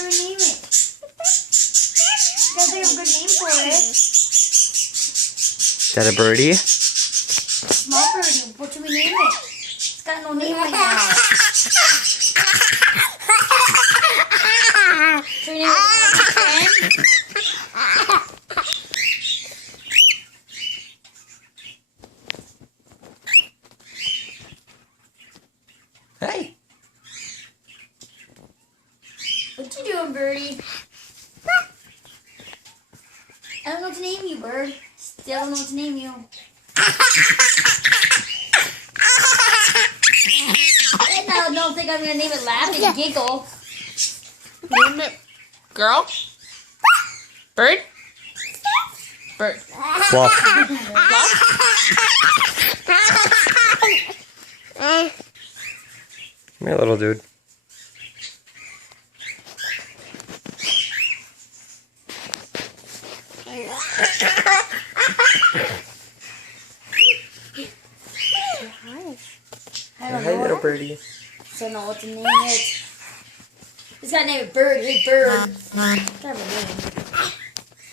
to rename it. You gotta think of a good name for it. Is that a birdie? Small birdie. What should we name it? It's got no name right now. Should we name it friend? Hey. What you doing, birdie? I don't know what to name you, bird. Still don't know what to name you. I don't think I'm gonna name it Laugh and Giggle. Name it girl? Bird? Bird. Fluff. Come here, little dude. Hi, little birdie. So I don't know what to name it. Just gotta name it Bird. Hey, Bird. Gotta have a name.